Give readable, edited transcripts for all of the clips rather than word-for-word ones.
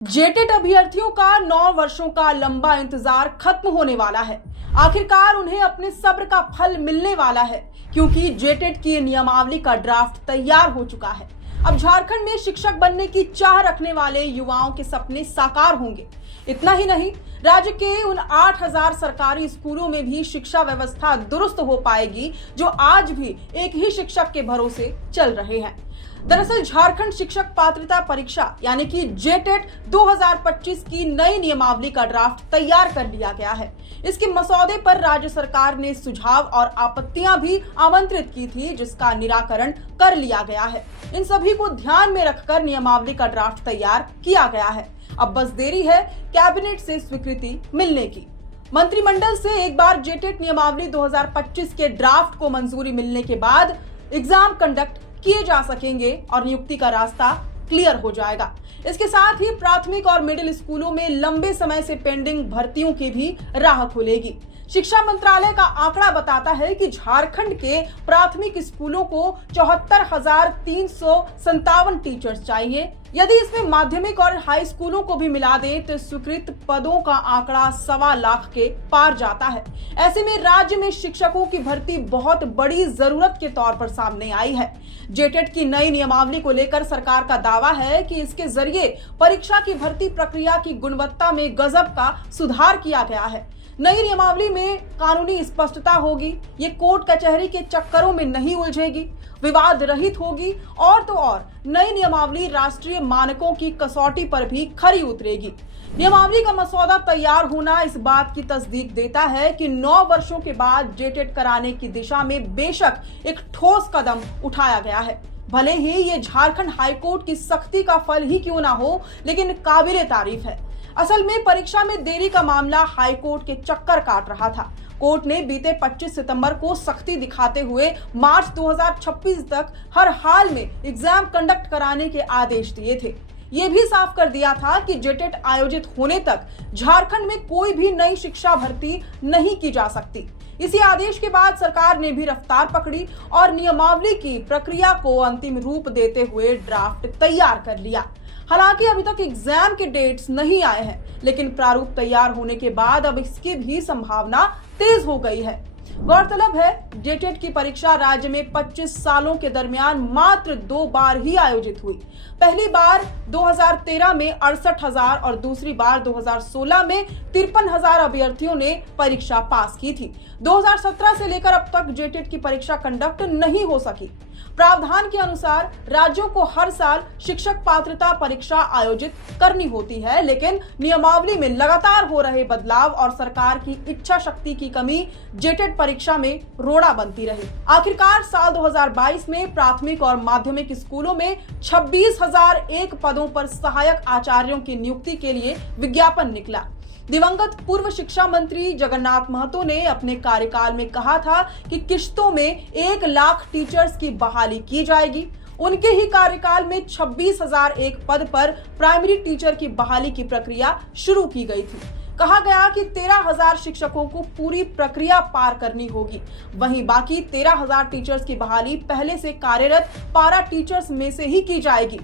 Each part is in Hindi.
जेटेट अभ्यर्थियों का 9 वर्षों का लंबा इंतजार खत्म होने वाला है। आखिरकार उन्हें अपने सब्र का फल मिलने वाला है, क्योंकि जेटेट की नियमावली का ड्राफ्ट तैयार हो चुका है। अब झारखंड में शिक्षक बनने की चाह रखने वाले युवाओं के सपने साकार होंगे। इतना ही नहीं, राज्य के उन 8000 सरकारी स्कूलों में भी शिक्षा व्यवस्था दुरुस्त हो पाएगी, जो आज भी एक ही शिक्षक के भरोसे चल रहे हैं। दरअसल झारखंड शिक्षक पात्रता परीक्षा यानी कि जेटेट 2025 की नई नियमावली का ड्राफ्ट तैयार कर लिया गया है। इसके मसौदे पर राज्य सरकार ने सुझाव और आपत्तियां भी आमंत्रित की थी, जिसका निराकरण कर लिया गया है। इन सभी को ध्यान में रखकर नियमावली का ड्राफ्ट तैयार किया गया है। अब बस देरी है कैबिनेट से स्वीकृति मिलने की। मंत्रिमंडल से एक बार जेटेट नियमावली 2025 के ड्राफ्ट को मंजूरी मिलने के बाद एग्जाम कंडक्ट किए जा सकेंगे और नियुक्ति का रास्ता क्लियर हो जाएगा। इसके साथ ही प्राथमिक और मिडिल स्कूलों में लंबे समय से पेंडिंग भर्तियों की भी राह खुलेगी। शिक्षा मंत्रालय का आंकड़ा बताता है कि झारखंड के प्राथमिक स्कूलों को 74,357 टीचर्स चाहिए। यदि इसमें माध्यमिक और हाई स्कूलों को भी मिला दें तो स्वीकृत पदों का आंकड़ा 1.25 लाख के पार जाता है। ऐसे में राज्य में शिक्षकों की भर्ती बहुत बड़ी जरूरत के तौर पर सामने आई है। जेटेट की नई नियमावली को लेकर सरकार का दावा है कि इसके जरिए परीक्षा की भर्ती प्रक्रिया की गुणवत्ता में गजब का सुधार किया गया है। नई नियमावली में कानूनी स्पष्टता होगी, ये कोर्ट कचहरी के चक्करों में नहीं उलझेगी, विवाद रहित होगी और तो और नई नियमावली राष्ट्रीय मानकों की कसौटी पर भी खरी उतरेगी। नियमावली का मसौदा तैयार होना इस बात की तस्दीक देता है कि 9 वर्षों के बाद जेटेट कराने की दिशा में बेशक एक ठोस कदम उठाया गया है। भले ही ये झारखंड हाईकोर्ट की सख्ती का फल ही क्यों ना हो, लेकिन काबिले तारीफ है। असल में परीक्षा में देरी का मामला हाईकोर्ट के चक्कर काट रहा था। कोर्ट ने बीते 25 सितंबर को सख्ती दिखाते हुए मार्च 2026 तक हर हाल में एग्जाम कंडक्ट कराने के आदेश दिए थे। ये भी साफ कर दिया था कि जेटेट आयोजित होने तक झारखंड में कोई भी नई शिक्षा भर्ती नहीं की जा सकती। इसी आदेश के बाद सरकार ने भी रफ्तार पकड़ी और नियमावली की प्रक्रिया को अंतिम रूप देते हुए ड्राफ्ट तैयार कर लिया। हालांकि अभी तक एग्जाम के डेट्स नहीं आए हैं, लेकिन प्रारूप तैयार होने के बाद अब इसकी भी संभावना तेज हो गई है। गौरतलब है, जेटेट की परीक्षा राज्य में 25 सालों के दरमियान मात्र 2 बार ही आयोजित हुई। पहली बार 2013 में 68,000 और दूसरी बार 2016 में 53,000 अभ्यर्थियों ने परीक्षा पास की थी। 2017 से लेकर अब तक जेटेट की परीक्षा कंडक्ट नहीं हो सकी। प्रावधान के अनुसार राज्यों को हर साल शिक्षक पात्रता परीक्षा आयोजित करनी होती है, लेकिन नियमावली में लगातार हो रहे बदलाव और सरकार की इच्छा शक्ति की कमी जेटेट परीक्षा में रोड़ा बनती रही। आखिरकार साल 2022 में प्राथमिक और माध्यमिक स्कूलों में 26,001 पदों पर सहायक आचार्यों की नियुक्ति के लिए विज्ञापन निकला। दिवंगत पूर्व शिक्षा मंत्री जगन्नाथ महतो ने अपने कार्यकाल में कहा था कि किश्तों में 1 लाख टीचर्स की बहाली की जाएगी। उनके ही कार्यकाल में 26,001 पद पर प्राइमरी टीचर की बहाली की प्रक्रिया शुरू की गई थी। कहा गया कि 13,000 शिक्षकों को पूरी प्रक्रिया पार करनी होगी। वहीं बाकी 13,000 टीचर्स की बहाली पहले से कार्यरत पारा टीचर्स में से ही की जाएगी।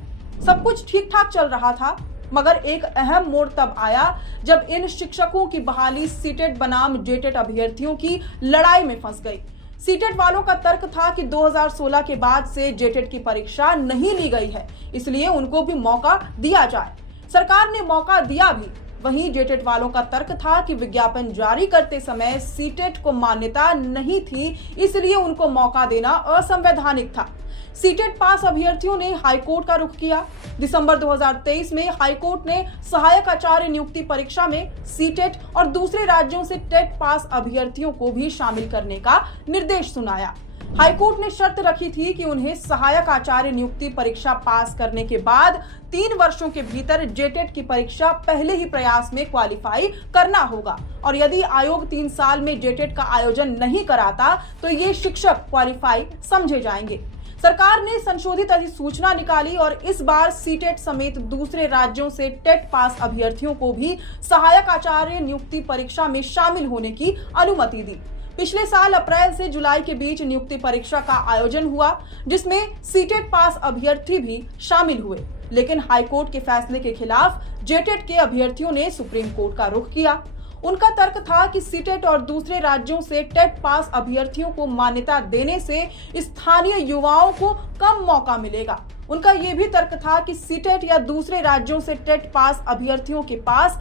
सब कुछ ठीक ठाक चल रहा था, मगर एक अहम मोड़ तब आया जब इन शिक्षकों की बहाली सीटेट बनाम जेटेट अभ्यर्थियों की लड़ाई में फंस गई। सीटेट वालों का तर्क था कि 2016 के बाद से जेटेट की परीक्षा नहीं ली गई है, इसलिए उनको भी मौका दिया जाए। सरकार ने मौका दिया भी। वहीं जेटेट वालों का तर्क था कि विज्ञापन जारी करते समय सीटेट को मान्यता नहीं थी, इसलिए उनको मौका देना असंवैधानिक था। सीटेट पास अभ्यर्थियों ने हाईकोर्ट का रुख किया। दिसंबर 2023 में हाईकोर्ट ने सहायक आचार्य नियुक्ति परीक्षा में सीटेट और दूसरे राज्यों से टेट पास अभ्यर्थियों को भी शामिल करने का निर्देश सुनाया। हाईकोर्ट ने शर्त रखी थी कि उन्हें सहायक आचार्य नियुक्ति परीक्षा पास करने के बाद 3 वर्षों के भीतर जेटेट की परीक्षा पहले ही प्रयास में क्वालिफाई करना होगा, और यदि आयोग 3 साल में जेटेट का आयोजन नहीं कराता तो ये शिक्षक क्वालिफाई समझे जाएंगे। सरकार ने संशोधित अधिसूचना निकाली और इस बार सीटेट समेत दूसरे राज्यों से टेट पास अभ्यर्थियों को भी सहायक आचार्य नियुक्ति परीक्षा में शामिल होने की अनुमति दी। पिछले साल अप्रैल से जुलाई के बीच नियुक्ति परीक्षा का आयोजन हुआ, जिसमें सीटेट पास अभ्यर्थी भी शामिल हुए। लेकिन हाईकोर्ट के फैसले के खिलाफ जेटेट के अभ्यर्थियों ने सुप्रीम कोर्ट का रुख किया। उनका तर्क था कि सीटेट और दूसरे राज्यों से टेट पास अभ्यर्थियों को मान्यता देने से स्थानीय युवाओं को कम मौका मिलेगा। उनका यह भी तर्क था कि सीटेट या दूसरे राज्यों से टेट पास अभ्यर्थियों के पास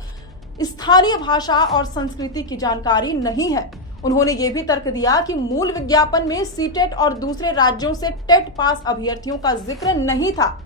स्थानीय भाषा और संस्कृति की जानकारी नहीं है। उन्होंने ये भी तर्क दिया कि मूल विज्ञापन में सीटेट और दूसरे राज्यों से टेट पास अभ्यर्थियों का जिक्र नहीं था।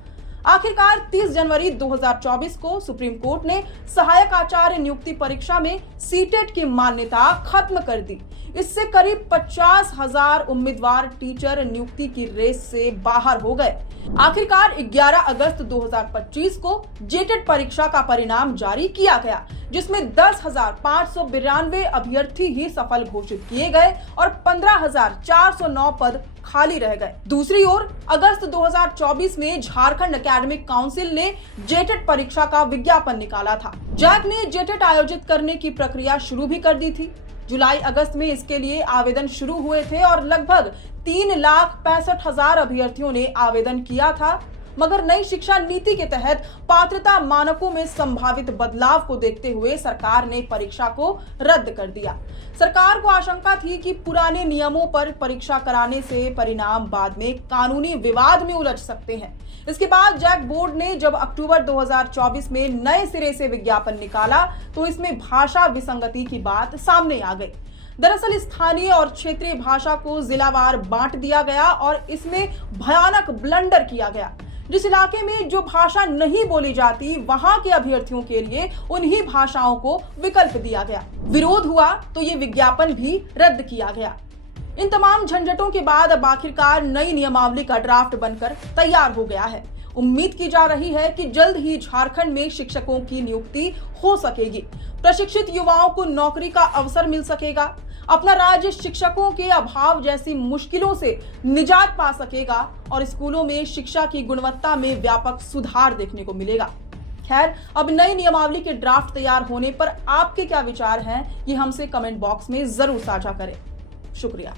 आखिरकार 30 जनवरी 2024 को सुप्रीम कोर्ट ने सहायक आचार्य नियुक्ति परीक्षा में सीटेट की मान्यता खत्म कर दी। इससे करीब 50,000 उम्मीदवार टीचर नियुक्ति की रेस से बाहर हो गए। आखिरकार 11 अगस्त 2025 को जेटेट परीक्षा का परिणाम जारी किया गया, जिसमें 10,592 अभ्यर्थी ही सफल घोषित किए गए और 15,409 पद खाली रह गए। दूसरी ओर अगस्त 2024 में झारखंड एकेडमिक काउंसिल ने जेटेट परीक्षा का विज्ञापन निकाला था। जैक ने जेटेट आयोजित करने की प्रक्रिया शुरू भी कर दी थी। जुलाई अगस्त में इसके लिए आवेदन शुरू हुए थे और लगभग 3,65,000 अभ्यर्थियों ने आवेदन किया था, मगर नई शिक्षा नीति के तहत पात्रता मानकों में संभावित बदलाव को देखते हुए सरकार ने परीक्षा को रद्द कर दिया। सरकार को आशंका थी कि पुराने नियमों पर परीक्षा कराने से परिणाम बाद में कानूनी विवाद में उलझ सकते हैं। इसके बाद जैक बोर्ड ने जब अक्टूबर 2024 में नए सिरे से विज्ञापन निकाला तो इसमें भाषा विसंगति की बात सामने आ गई। दरअसल स्थानीय और क्षेत्रीय भाषा को जिलावार बांट दिया गया और इसमें भयानक ब्लंडर किया गया। जिस इलाके में जो भाषा नहीं बोली जाती, वहां के अभ्यर्थियों के लिए उन्हीं भाषाओं को विकल्प दिया गया। विरोध हुआ तो ये विज्ञापन भी रद्द किया गया। इन तमाम झंझटों के बाद अब आखिरकार नई नियमावली का ड्राफ्ट बनकर तैयार हो गया है। उम्मीद की जा रही है कि जल्द ही झारखंड में शिक्षकों की नियुक्ति हो सकेगी। प्रशिक्षित युवाओं को नौकरी का अवसर मिल सकेगा। अपना राज्य शिक्षकों के अभाव जैसी मुश्किलों से निजात पा सकेगा और स्कूलों में शिक्षा की गुणवत्ता में व्यापक सुधार देखने को मिलेगा। खैर, अब नई नियमावली के ड्राफ्ट तैयार होने पर आपके क्या विचार हैं, ये हमसे कमेंट बॉक्स में जरूर साझा करें। शुक्रिया।